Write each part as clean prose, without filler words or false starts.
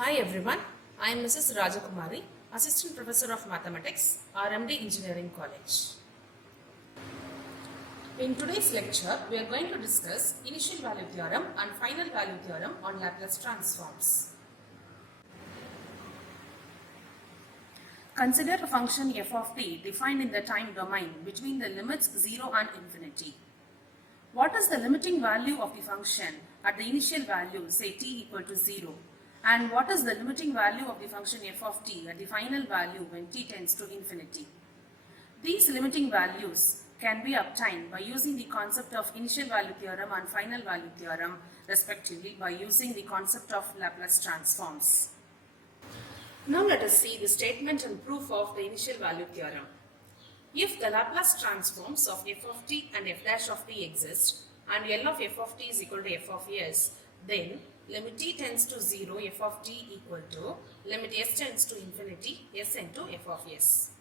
Hi everyone, I am Mrs. Rajakumari, Assistant Professor of Mathematics, RMD Engineering College. In today's lecture, we are going to discuss initial value theorem and final value theorem on Laplace transforms. Consider a function f of t defined in the time domain between the limits 0 and infinity. What is the limiting value of the function at the initial value, say t equal to 0? And what is the limiting value of the function f of t at the final value when t tends to infinity? These limiting values can be obtained by using the concept of initial value theorem and final value theorem, respectively, by using the concept of Laplace transforms. Now let us see the statement and proof of the initial value theorem. If the Laplace transforms of f of t and f dash of t exist, and L of f of t is equal to f of s, then limit t tends to 0 f of t equal to limit s tends to infinity s into f of s.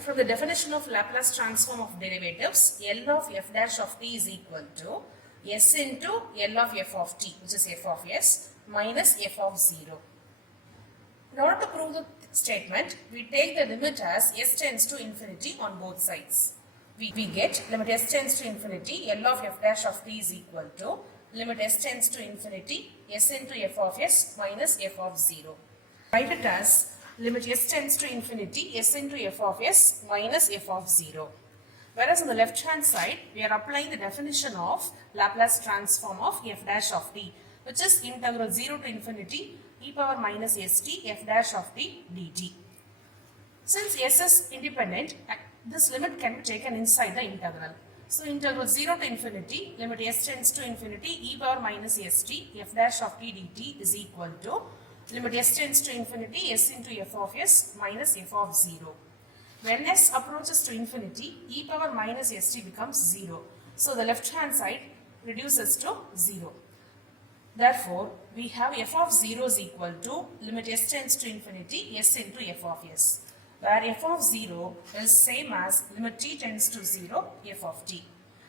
From the definition of Laplace transform of derivatives, L of f dash of t is equal to s into L of f of t, which is f of s, minus f of 0. In order to prove the statement, we take the limit as s tends to infinity on both sides. We get limit s tends to infinity, L of f dash of t is equal to limit s tends to infinity, s into f of s minus f of 0. Write it as limit s tends to infinity, s into f of s minus f of 0. Whereas on the left hand side, we are applying the definition of Laplace transform of f dash of t, which is integral 0 to infinity e power minus st f dash of t dt. Since s is independent, this limit can be taken inside the integral. So integral 0 to infinity, limit s tends to infinity e power minus st f dash of t dt is equal to limit s tends to infinity s into f of s minus f of 0. When s approaches to infinity, e power minus st becomes 0. So the left hand side reduces to 0. Therefore, we have f of 0 is equal to limit s tends to infinity s into f of s, where f of 0 is same as limit t tends to 0 f of t.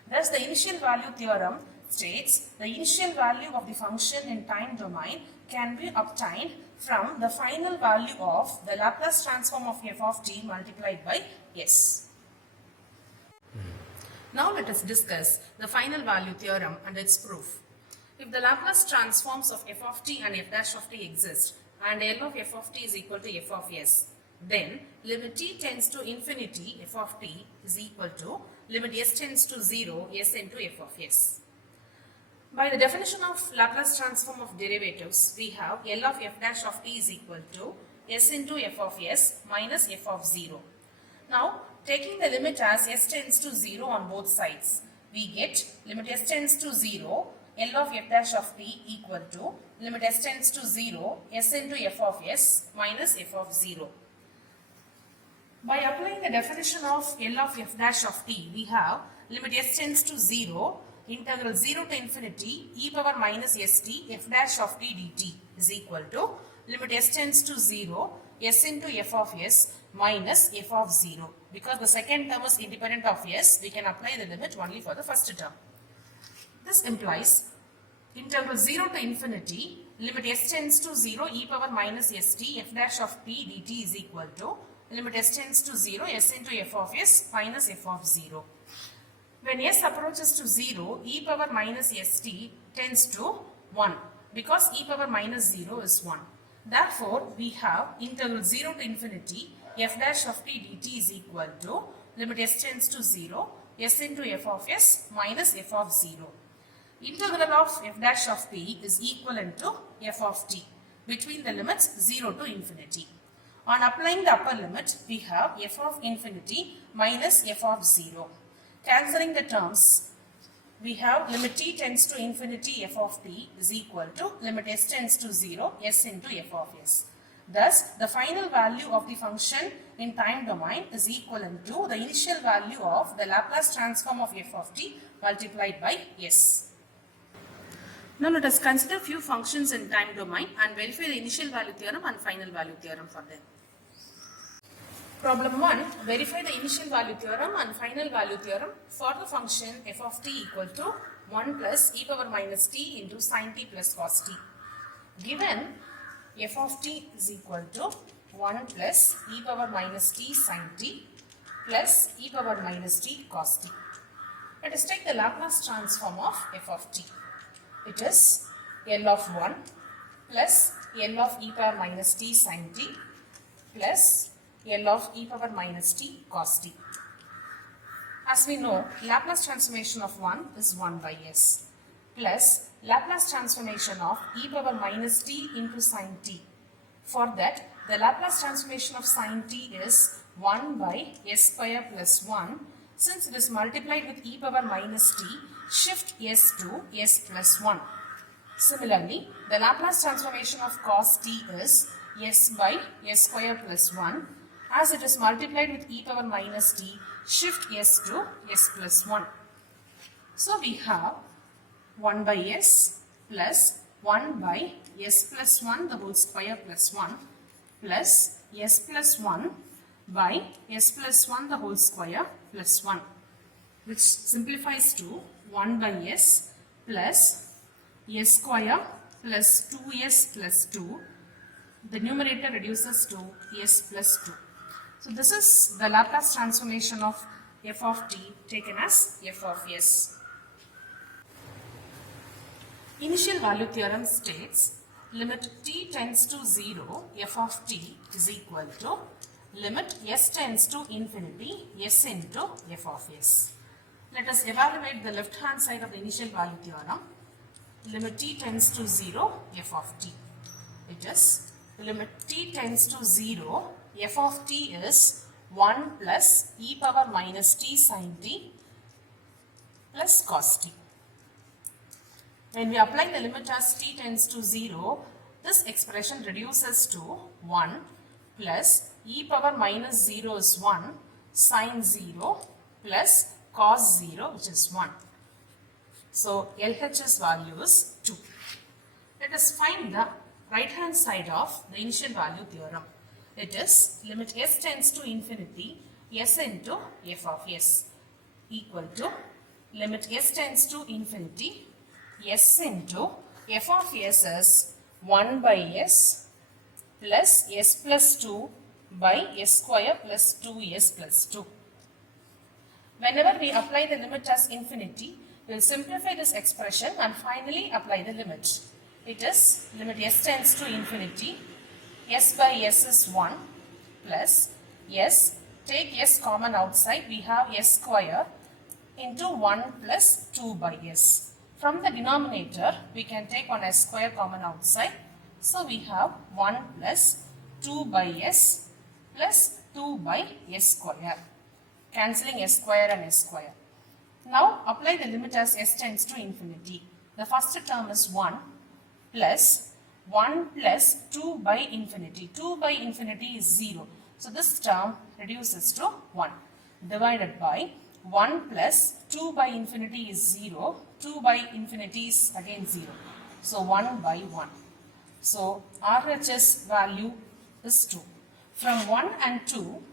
Thus, the initial value theorem states the initial value of the function in time domain can be obtained from the final value of the Laplace transform of f of t multiplied by s. Now let us discuss the final value theorem and its proof. If the Laplace transforms of f of t and f dash of t exist, and L of f of t is equal to f of s, then limit t tends to infinity f of t is equal to limit s tends to 0 s into f of s. By the definition of Laplace transform of derivatives, we have L of f dash of t is equal to s into f of s minus f of 0. Now, taking the limit as s tends to 0 on both sides, we get limit s tends to 0 L of f dash of t equal to limit s tends to 0 s into f of s minus f of 0. By applying the definition of L of f dash of t, we have limit s tends to 0 integral 0 to infinity e power minus st f dash of t dt is equal to limit s tends to 0 s into f of s minus f of 0. Because the second term is independent of s, we can apply the limit only for the first term. This implies integral 0 to infinity limit s tends to 0 e power minus st f dash of t dt is equal to limit s tends to 0 s into f of s minus f of 0. When s approaches to 0, e power minus st tends to 1 because e power minus 0 is 1. Therefore, we have integral 0 to infinity f dash of t dt is equal to limit s tends to 0 s into f of s minus f of 0. Integral of f dash of t is equivalent to f of t between the limits 0 to infinity. On applying the upper limit, we have f of infinity minus f of 0. Cancelling the terms, we have limit t tends to infinity f of t is equal to limit s tends to 0 s into f of s. Thus, the final value of the function in time domain is equivalent to the initial value of the Laplace transform of f of t multiplied by s. Now let us consider few functions in time domain and verify the initial value theorem and final value theorem for them. Problem 1. Verify the initial value theorem and final value theorem for the function f of t equal to 1 plus e power minus t into sin t plus cos t. Given f of t is equal to 1 plus e power minus t sin t plus e power minus t cos t. Let us take the Laplace transform of f of t. It is L of 1 plus L of e power minus t sin t plus L of e power minus t cos t. As we know, Laplace transformation of 1 is 1 by s plus Laplace transformation of e power minus t into sin t. For that, the Laplace transformation of sin t is 1 by s square plus 1. Since it is multiplied with e power minus t, shift s to s plus 1. Similarly, the Laplace transformation of cos t is s by s square plus 1. As it is multiplied with e power minus t, shift s to s plus 1. So we have 1 by s plus 1 by s plus 1 the whole square plus 1 plus s plus 1 by s plus 1 the whole square plus 1, which simplifies to 1 by s plus s square plus 2s plus 2. The numerator reduces to s plus 2. So this is the Laplace transformation of f of t taken as f of s. Initial value theorem states limit t tends to 0 f of t is equal to limit s tends to infinity s into f of s. Let us evaluate the left hand side of the initial value theorem. Limit t tends to 0 f of t. It is limit t tends to 0 f of t is 1 plus e power minus t sin t plus cos t. When we apply the limit as t tends to 0, this expression reduces to 1 plus e power minus 0 is 1 sin 0 plus cos 0, which is 1. So LHS value is 2. Let us find the right hand side of the initial value theorem. It is limit s tends to infinity s into f of s equal to limit s tends to infinity s into f of s is 1 by s plus s plus 2 by s square plus 2s plus 2. Whenever we apply the limit as infinity, we will simplify this expression and finally apply the limit. It is limit s tends to infinity, s by s is 1 plus s, take s common outside, we have s square into 1 plus 2 by s. From the denominator, we can take one s square common outside. So we have 1 plus 2 by s plus 2 by s square, cancelling s square and s square. Now apply the limit as s tends to infinity. The first term is 1 plus 1 plus 2 by infinity. 2 by infinity is 0. So this term reduces to 1 divided by 1 plus 2 by infinity is 0. 2 by infinity is again 0. So 1 by 1. So RHS value is 2. From 1 and 2,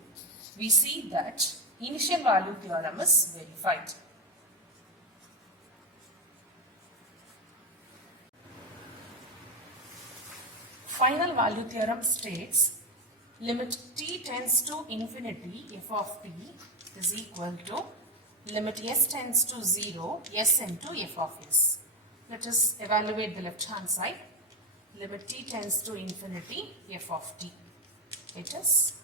we see that initial value theorem is verified. Final value theorem states limit t tends to infinity f of t is equal to limit s tends to 0 s into f of s. Let us evaluate the left hand side. Limit t tends to infinity f of t. It is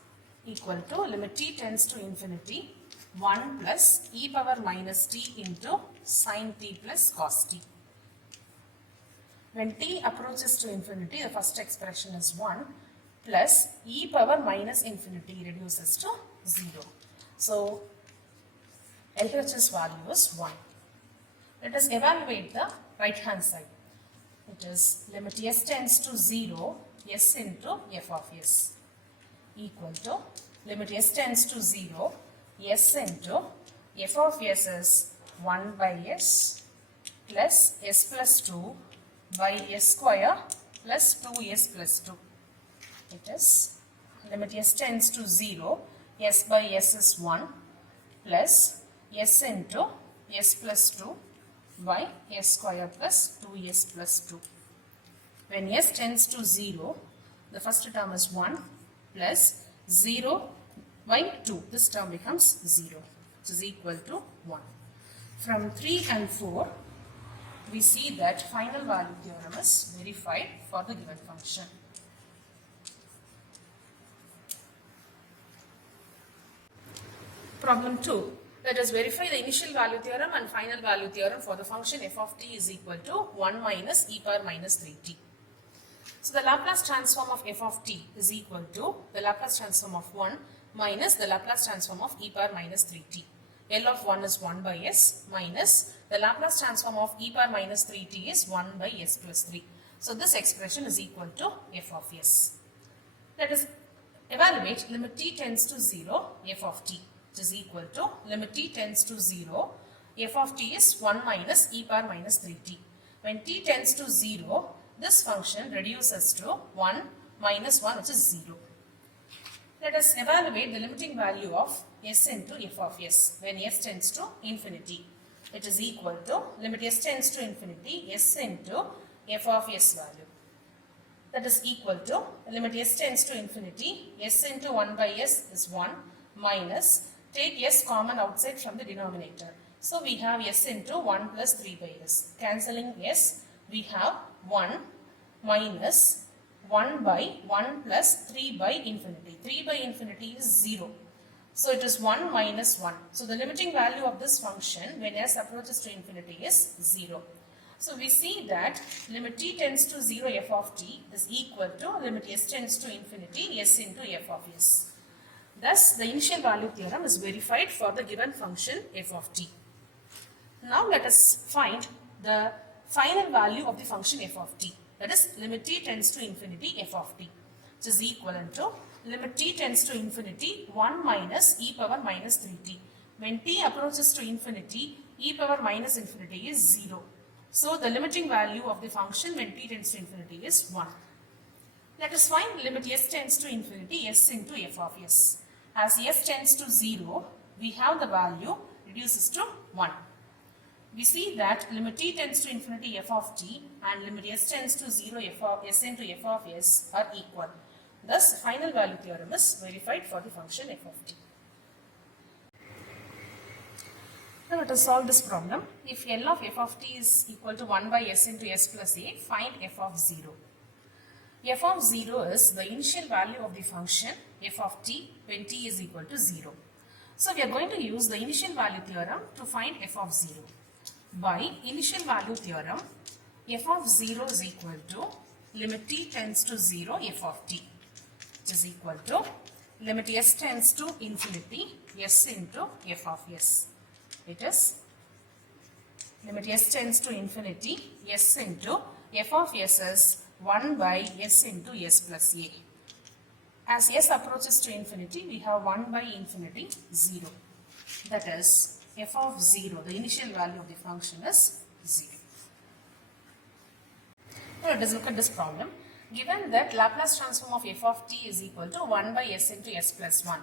equal to limit t tends to infinity 1 plus e power minus t into sin t plus cos t. When t approaches to infinity, the first expression is 1 plus e power minus infinity reduces to 0. So LHS value is 1. Let us evaluate the right hand side. It is limit s tends to 0 s into f of s equal to limit s tends to 0 s into f of s is 1 by s plus s plus 2 by s square plus 2s plus 2. It is limit s tends to 0 s by s is 1 plus s into s plus 2 by s square plus 2s plus 2. When s tends to 0, the first term is 1 plus 0 by 2. This term becomes 0, which is equal to 1. From 3 and 4, we see that final value theorem is verified for the given function. Problem 2. Let us verify the initial value theorem and final value theorem for the function f of t is equal to 1 minus e power minus 3t. So the Laplace transform of f of t is equal to the Laplace transform of 1 minus the Laplace transform of e power minus 3t. L of 1 is 1 by s minus the Laplace transform of e power minus 3t is 1 by s plus 3. So this expression is equal to f of s. Let us evaluate limit t tends to 0 f of t, which is equal to limit t tends to 0 f of t is 1 minus e power minus 3t. When t tends to 0, this function reduces to 1 minus 1, which is 0. Let us evaluate the limiting value of s into f of s when s tends to infinity. It is equal to limit s tends to infinity s into f of s value. That is equal to limit s tends to infinity s into 1 by s is 1 minus take s common outside from the denominator. So we have s into 1 plus 3 by s. Cancelling s, we have 1 minus 1 by 1 plus 3 by infinity. 3 by infinity is 0. So it is 1 minus 1. So the limiting value of this function when s approaches to infinity is 0. So we see that limit t tends to 0 f of t is equal to limit s tends to infinity s into f of s. Thus the initial value theorem is verified for the given function f of t. Now let us find the final value of the function f of t. That is limit t tends to infinity f of t, which is equivalent to limit t tends to infinity 1 minus e power minus 3t. When t approaches to infinity, e power minus infinity is 0. So the limiting value of the function when t tends to infinity is 1. Let us find limit s tends to infinity s into f of s. As s tends to 0, we have the value reduces to 1. We see that limit t tends to infinity f of t and limit s tends to 0 f of s into f of s are equal. Thus, final value theorem is verified for the function f of t. Now let us solve this problem. If L of f of t is equal to 1 by s into s plus a, find f of 0. F of 0 is the initial value of the function f of t when t is equal to 0. So we are going to use the initial value theorem to find f of 0. By initial value theorem, f of 0 is equal to limit t tends to 0 f of t, which is equal to limit s tends to infinity s into f of s. It is limit s tends to infinity s into f of s is 1 by s into s plus a. As s approaches to infinity, we have 1 by infinity 0. That is f of 0, the initial value of the function is 0. Now let us look at this problem. Given that Laplace transform of f of t is equal to 1 by s into s plus 1,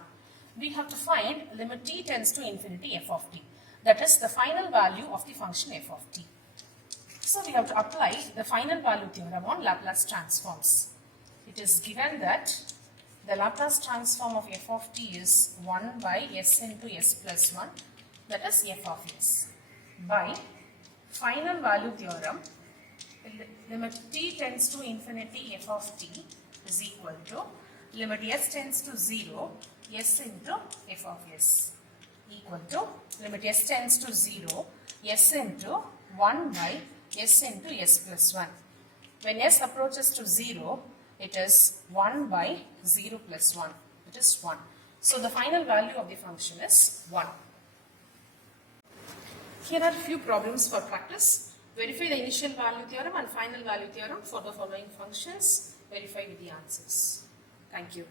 we have to find limit t tends to infinity f of t. That is the final value of the function f of t. So we have to apply the final value theorem on Laplace transforms. It is given that the Laplace transform of f of t is 1 by s into s plus 1, that is f of s. By final value theorem, limit t tends to infinity f of t is equal to limit s tends to 0 s into f of s equal to limit s tends to 0 s into 1 by s into s plus 1. When s approaches to 0, it is 1 by 0 plus 1. It is 1. So the final value of the function is 1. Here are a few problems for practice. Verify the initial value theorem and final value theorem for the following functions. Verify with the answers. Thank you.